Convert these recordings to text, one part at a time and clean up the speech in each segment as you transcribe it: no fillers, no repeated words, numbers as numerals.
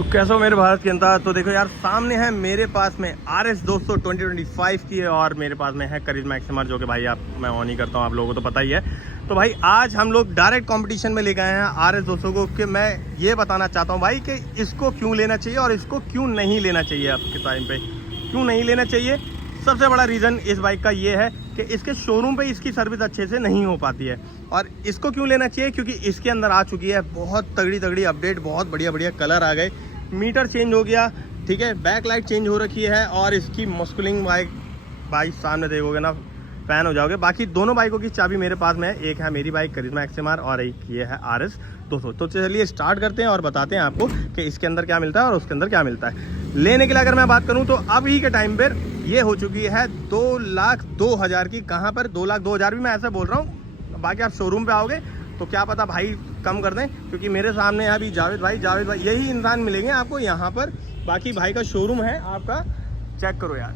तो कैसे हो मेरे भारत की जनता। तो देखो यार, सामने है मेरे पास में RS 200 2025 की है और मेरे पास में है करिश्मा XMR, जो कि भाई मैं ऑन ही करता हूँ, आप लोगों को तो पता ही है। तो भाई आज हम लोग डायरेक्ट कंपटीशन में लेके आए हैं RS 200 को, कि मैं ये बताना चाहता हूँ भाई कि इसको क्यों लेना चाहिए और इसको क्यों नहीं लेना चाहिए। आपके टाइम पे क्यों नहीं लेना चाहिए, सबसे बड़ा रीज़न इस बाइक का ये है कि इसके शोरूम पे इसकी सर्विस अच्छे से नहीं हो पाती है। और इसको क्यों लेना चाहिए, क्योंकि इसके अंदर आ चुकी है बहुत तगड़ी अपडेट, बहुत बढ़िया कलर आ गए, मीटर चेंज हो गया, ठीक है, बैक लाइट चेंज हो रखी है और इसकी मस्कुलिंग बाइक सामने देखोगे ना फैन हो जाओगे। बाकी दोनों बाइकों की चाबी मेरे पास में है, एक है मेरी बाइक करिश्मा XMR और एक ये है RS 200। तो चलिए स्टार्ट करते हैं और बताते हैं आपको कि इसके अंदर क्या मिलता है और उसके अंदर क्या मिलता है। लेने के लिए अगर मैं बात करूं तो अभी के टाइम पर ये हो चुकी है 2,02,000 की। कहाँ पर 2,02,000 भी मैं ऐसा बोल रहा हूँ, बाकी आप शोरूम पे आओगे तो क्या पता भाई कम कर दें, क्योंकि मेरे सामने अभी जावेद भाई यही इंसान मिलेंगे आपको यहाँ पर। बाकी भाई का शोरूम है आपका, चेक करो यार,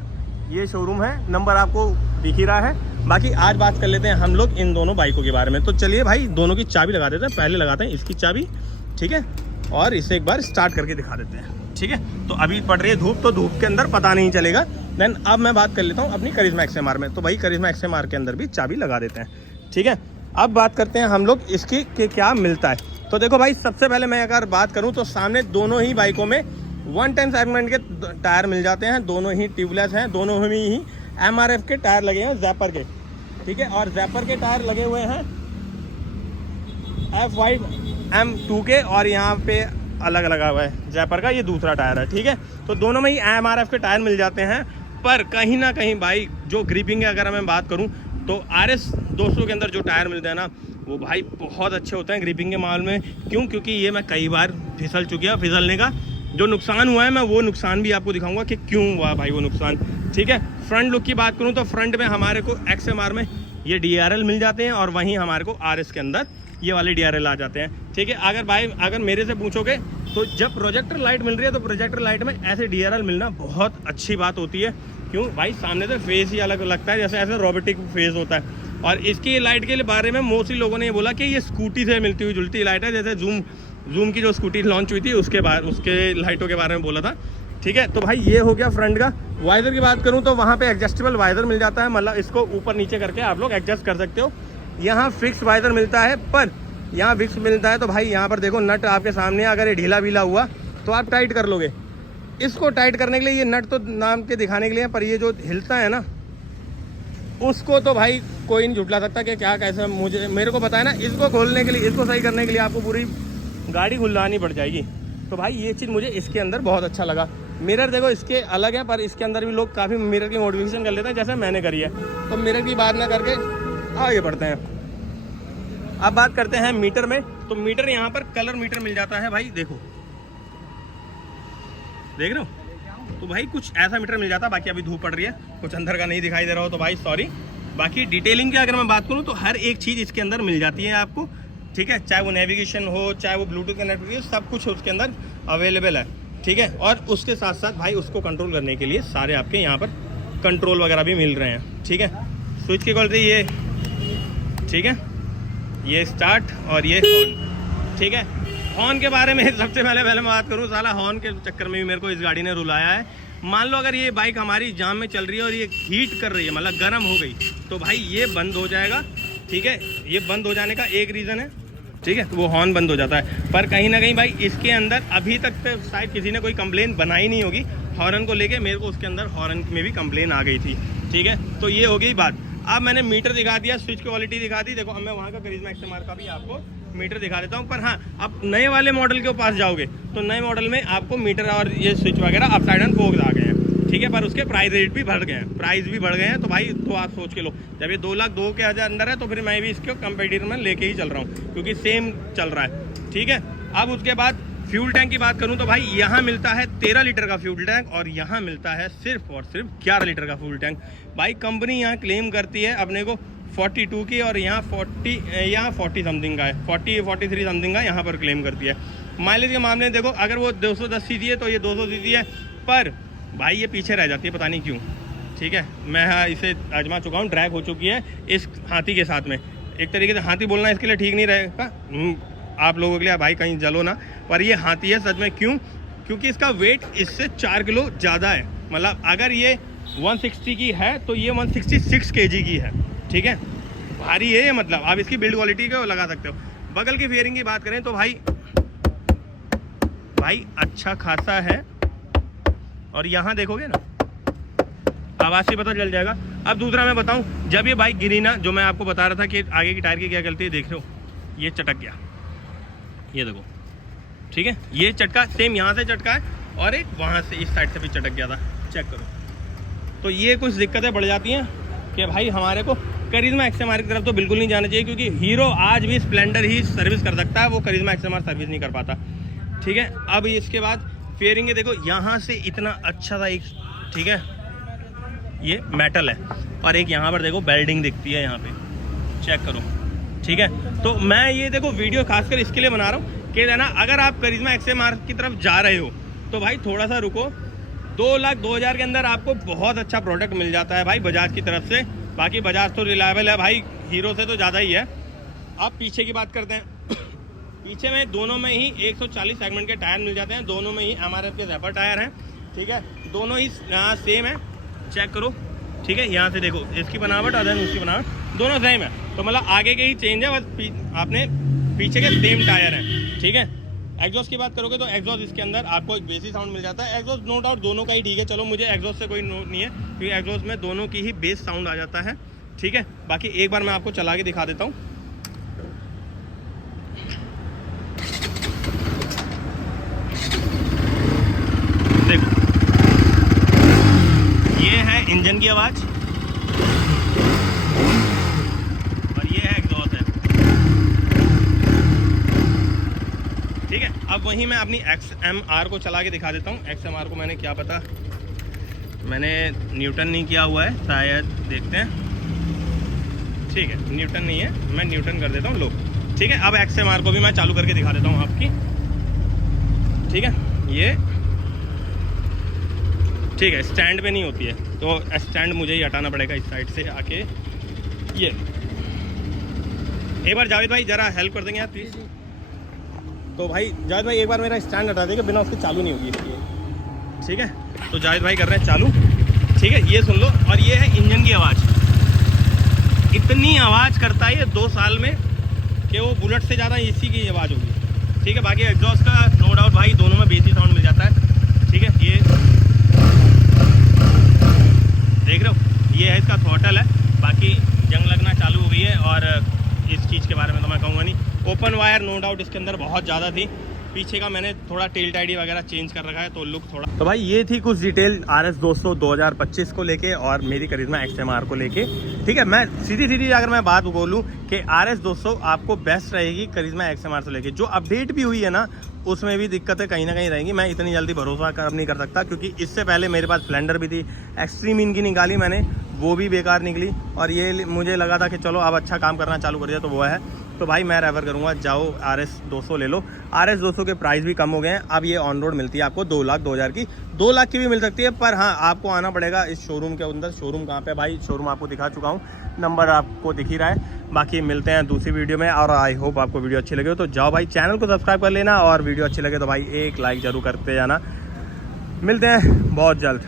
ये शोरूम है, नंबर आपको दिख ही रहा है। बाकी आज बात कर लेते हैं हम लोग इन दोनों बाइकों के बारे में। तो चलिए भाई दोनों की चाबी लगा देते हैं। पहले लगाते हैं इसकी चाबी, ठीक है, और इसे एक बार स्टार्ट करके दिखा देते हैं, ठीक है। तो अभी पड़ रही है धूप, तो धूप के अंदर पता नहीं चलेगा। देन अब मैं बात कर लेता हूँ अपनी करिश्मा XMR में। तो भाई करिश्मा XMR के अंदर भी चाबी लगा देते हैं, ठीक है। अब बात करते हैं हम लोग इसकी कि क्या मिलता है। तो देखो भाई, सबसे पहले मैं अगर बात करूं तो सामने दोनों ही बाइकों में 110 सेगमेंट के टायर मिल जाते हैं, दोनों ही ट्यूबलेस हैं, दोनों में ही MRF के टायर लगे हैं, जैपर के, ठीक है। और जैपर के टायर लगे हुए हैं FYM2 के, और यहाँ पे अलग लगा हुआ है जैपर का, ये दूसरा टायर है, ठीक है। तो दोनों में ही MRF के टायर मिल जाते हैं। पर कहीं ना कहीं भाई जो ग्रिपिंग है, अगर मैं बात करूं तो RS 200 के अंदर जो टायर मिलते हैं ना, वो भाई बहुत अच्छे होते हैं ग्रिपिंग के मामले में। क्यों? क्योंकि ये मैं कई बार फिसल चुकी है, फिसलने का जो नुकसान हुआ है मैं वो नुकसान भी आपको दिखाऊंगा कि क्यों हुआ भाई वो नुकसान, ठीक है। फ्रंट लुक की बात करूं तो फ्रंट में हमारे को XMR में ये DRL मिल जाते हैं और वहीं हमारे को RS के अंदर ये वाले DRL आ जाते हैं, ठीक है। अगर मेरे से पूछोगे तो जब प्रोजेक्टर लाइट मिल रही है तो प्रोजेक्टर लाइट में ऐसे DRL मिलना बहुत अच्छी बात होती है। क्यों भाई? सामने से फेस ही अलग लगता है, जैसे ऐसे रोबोटिक फेस होता है। और इसकी लाइट के बारे में मोस्टली लोगों ने ये बोला कि ये स्कूटी से मिलती हुई जुलती लाइट है, जैसे जूम की जो स्कूटी लॉन्च हुई थी उसके लाइटों के बारे में बोला था, ठीक है। तो भाई ये हो गया फ्रंट का। वाइजर की बात करूँ तो वहाँ पे एडजस्टेबल वाइजर मिल जाता है, मतलब इसको ऊपर नीचे करके आप लोग एडजस्ट कर सकते हो। यहाँ फिक्स वाइजर मिलता है, पर यहाँ फिक्स मिलता है तो भाई यहाँ पर देखो नट आपके सामने, अगर ये ढीला वीला हुआ तो आप टाइट कर लोगे। इसको टाइट करने के लिए ये नट तो नाम के दिखाने के लिए, पर ये जो हिलता है ना उसको तो भाई कोई नहीं झुटला सकता कि क्या कैसे मेरे को पता है ना। इसको खोलने के लिए, इसको सही करने के लिए आपको पूरी गाड़ी खुलवानी पड़ जाएगी। तो भाई ये चीज़ मुझे इसके अंदर बहुत अच्छा लगा। मिरर देखो इसके अलग है, पर इसके अंदर भी लोग काफ़ी मिरर की मॉडिफिकेशन कर लेते हैं, जैसे मैंने करी है। तो मिरर की बात ना करके आगे बढ़ते हैं। अब बात करते हैं मीटर में। तो मीटर यहाँ पर कलर मीटर मिल जाता है भाई, देखो देख रहे हो। तो भाई कुछ ऐसा मीटर मिल जाता है। बाकी अभी धूप पड़ रही है, कुछ अंदर का नहीं दिखाई दे रहा हो तो भाई सॉरी। बाकी डिटेलिंग की अगर मैं बात करूँ तो हर एक चीज़ इसके अंदर मिल जाती है आपको, ठीक है। चाहे वो नेविगेशन हो, चाहे वो ब्लूटूथ कनेक्ट हो, सब कुछ उसके अंदर अवेलेबल है, ठीक है। और उसके साथ साथ भाई उसको कंट्रोल करने के लिए सारे आपके यहाँ पर कंट्रोल वगैरह भी मिल रहे हैं, ठीक है। स्विच की क्वालिटी ये, ठीक है, ये स्टार्ट और ये हॉर्न, ठीक है। हॉर्न के बारे में सबसे पहले मैं बात करूं, साला हॉर्न के चक्कर में भी मेरे को इस गाड़ी ने रुलाया है। मान लो अगर ये बाइक हमारी जाम में चल रही है और ये हीट कर रही है, मतलब गर्म हो गई, तो भाई ये बंद हो जाएगा, ठीक है। ये बंद हो जाने का एक रीज़न है, ठीक है, तो वो हॉर्न बंद हो जाता है। पर कहीं ना कहीं भाई इसके अंदर अभी तक पे शायद किसी ने कोई कंप्लेन बनाई नहीं होगी हॉर्न को लेके। मेरे को उसके अंदर हॉर्न में भी कंप्लेन आ गई थी, ठीक है। तो ये हो गई बात। अब मैंने मीटर दिखा दिया, स्विच क्वालिटी दिखा दी। देखो अब मैं वहाँ का करिश्मा XMR का भी आपको मीटर दिखा देता हूँ। पर हाँ, अब नए वाले मॉडल के पास जाओगे तो नए मॉडल में आपको मीटर और ये स्विच वगैरह अपसाइड एंड फोक्स आ गए हैं, ठीक है। पर उसके प्राइस रेट भी बढ़ गए हैं, प्राइस भी बढ़ गए हैं। तो भाई तो आप सोच के लो, जब ये 2,02,000 के अंदर है तो फिर मैं भी इसको कंपेटिटर में लेके ही चल रहा हूँ, क्योंकि सेम चल रहा है, ठीक है। अब उसके बाद फ्यूल टैंक की बात करूं तो भाई यहाँ मिलता है 13 लीटर का फ्यूल टैंक और यहाँ मिलता है सिर्फ और सिर्फ 11 लीटर का फ्यूल टैंक। भाई कंपनी यहाँ क्लेम करती है अपने को 42 की, और यहाँ 40 समथिंग का है, 43 समथिंग का यहाँ पर क्लेम करती है। माइलेज के मामले में देखो, अगर वो 210 सीसी है तो ये 200 सीसी है, पर भाई ये पीछे रह जाती है, पता नहीं क्यों, ठीक है। मैं इसे आजमा चुका हूँ, ड्रैग हो चुकी है इस हाथी के साथ में। एक तरीके से हाथी बोलना इसके लिए ठीक नहीं रहेगा आप लोगों के लिए, भाई कहीं जलो ना, पर ये हाथी है सच में। क्यों? क्योंकि इसका वेट इससे 4 किलो ज़्यादा है। मतलब अगर ये 160 की है तो ये 166 kg की है, ठीक है, भारी है ये। मतलब आप इसकी बिल्ड क्वालिटी को लगा सकते हो। बगल की फेयरिंग की बात करें तो भाई अच्छा खासा है, और यहाँ देखोगे ना आवाज़ से पता चल जाएगा। अब दूसरा मैं बताऊं, जब ये बाइक गिरी ना, जो मैं आपको बता रहा था कि आगे की टायर की क्या गलती है, देख रहे हो ये चटक गया, ये देखो, ठीक है, ये चटका सेम यहाँ से चटका है और एक वहाँ से इस साइड से भी चटक गया था, चेक करो। तो ये कुछ दिक्कतें बढ़ जाती हैं कि भाई हमारे को करिश्मा XMR की तरफ तो बिल्कुल नहीं जाना चाहिए, क्योंकि हीरो आज भी स्प्लेंडर ही सर्विस कर सकता है, वो करिश्मा XMR सर्विस नहीं कर पाता, ठीक है। अब इसके बाद फेयरिंग देखो, यहाँ से इतना अच्छा था एक, ठीक है, ये मेटल है, और एक यहाँ पर देखो बेल्डिंग दिखती है यहाँ पे, चेक करो, ठीक है। तो मैं ये देखो वीडियो खासकर इसके लिए बना रहा हूँ कि है ना, अगर आप करिश्मा XMR की तरफ जा रहे हो तो भाई थोड़ा सा रुको। 2,02,000 के अंदर आपको बहुत अच्छा प्रोडक्ट मिल जाता है भाई बजाज की तरफ से। बाकी बजाज तो रिलायबल है भाई, हीरो से तो ज़्यादा ही है। अब पीछे की बात करते हैं। पीछे में दोनों में ही 140 सेगमेंट के टायर मिल जाते हैं, दोनों में ही MRF के ज़ेपर टायर हैं, ठीक है, दोनों ही सेम है, चेक करो, ठीक है। यहाँ से देखो इसकी बनावट और उसकी बनावट दोनों सेम है, तो मतलब आगे के ही चेंज है, बस आपने पीछे के सेम टायर हैं, ठीक है। एग्जॉस्ट की बात करोगे तो एग्जॉस्ट इसके अंदर आपको एक बेसी साउंड मिल जाता है। एग्जॉस्ट नो डाउट दोनों का ही ठीक है, चलो मुझे एग्जॉस्ट से कोई नोट नहीं है, क्योंकि एग्जॉस्ट में दोनों की ही बेस साउंड आ जाता है, ठीक है। बाकी एक बार मैं आपको चला के दिखा देता हूँ। देखो ये है इंजन की आवाज़ और ये है एग्जॉस्ट है, ठीक है। अब वहीं मैं अपनी XMR को चला के दिखा देता हूँ। XMR को मैंने क्या पता, मैंने न्यूटन नहीं किया हुआ है शायद, देखते हैं, ठीक है, न्यूटन नहीं है, मैं न्यूटन कर देता हूँ, लो, ठीक है। अब XMR को भी मैं चालू करके दिखा देता हूँ आपकी, ठीक है। ये ठीक है, स्टैंड पे नहीं होती है, तो स्टैंड मुझे ही हटाना पड़ेगा इस साइड से आके। ये एक बार जावेद भाई ज़रा हेल्प कर देंगे यार प्लीज़। तो भाई जावेद भाई एक बार मेरा स्टैंड हटा देगा, बिना उसके चालू नहीं होगी इसलिए, ठीक है। तो जावेद भाई कर रहे हैं चालू, ठीक है, ये सुन लो। और ये है इंजन की आवाज़, इतनी आवाज़ करता है ये 2 साल में कि वो बुलेट से ज़्यादा इसी की आवाज़ होगी, ठीक है। बाकी एग्जॉस्ट का नो डाउट भाई दोनों में बेसी साउंड मिल जाता है, ठीक है। ये देख रहे हो, ये है इसका थ्रॉटल है। बाकी जंग लगना चालू हो गई है, और इस चीज़ के बारे में तो मैं कहूँगा नहीं। ओपन वायर नो डाउट इसके अंदर बहुत ज़्यादा थी, पीछे का मैंने थोड़ा टेल टाइडी वगैरह चेंज कर रखा है, तो लुक थोड़ा। तो भाई ये थी कुछ डिटेल RS 200 2025 को लेके और मेरी करिश्मा XMR को लेके, ठीक है। मैं सीधी अगर मैं बात बोलूँ कि RS 200 आपको बेस्ट रहेगी करिश्मा XMR से लेके। जो अपडेट भी हुई है ना, उसमें भी दिक्कतें कहीं ना कहीं रहेंगी। मैं इतनी जल्दी भरोसा नहीं कर सकता, क्योंकि इससे पहले मेरे पास स्प्लेंडर भी थी, एक्सट्रीम इनकी निकाली मैंने, वो भी बेकार निकली, और ये मुझे लगा था कि चलो अब अच्छा काम करना चालू कर दिया, तो वो है। तो भाई मैं रेफर करूंगा, जाओ RS 200 ले लो। RS 200 के प्राइस भी कम हो गए हैं, अब ये ऑन रोड मिलती है आपको 2,02,000 की, 2 लाख की भी मिल सकती है, पर हाँ आपको आना पड़ेगा इस शोरूम के अंदर। शोरूम कहाँ पे भाई, शोरूम आपको दिखा चुका हूँ, नंबर आपको दिख ही रहा है। बाकी मिलते हैं दूसरी वीडियो में, और आई होप आपको वीडियो अच्छी लगे हो तो जाओ भाई चैनल को सब्सक्राइब कर लेना, और वीडियो अच्छी लगे तो भाई एक लाइक जरूर करते जाना। मिलते हैं बहुत जल्द।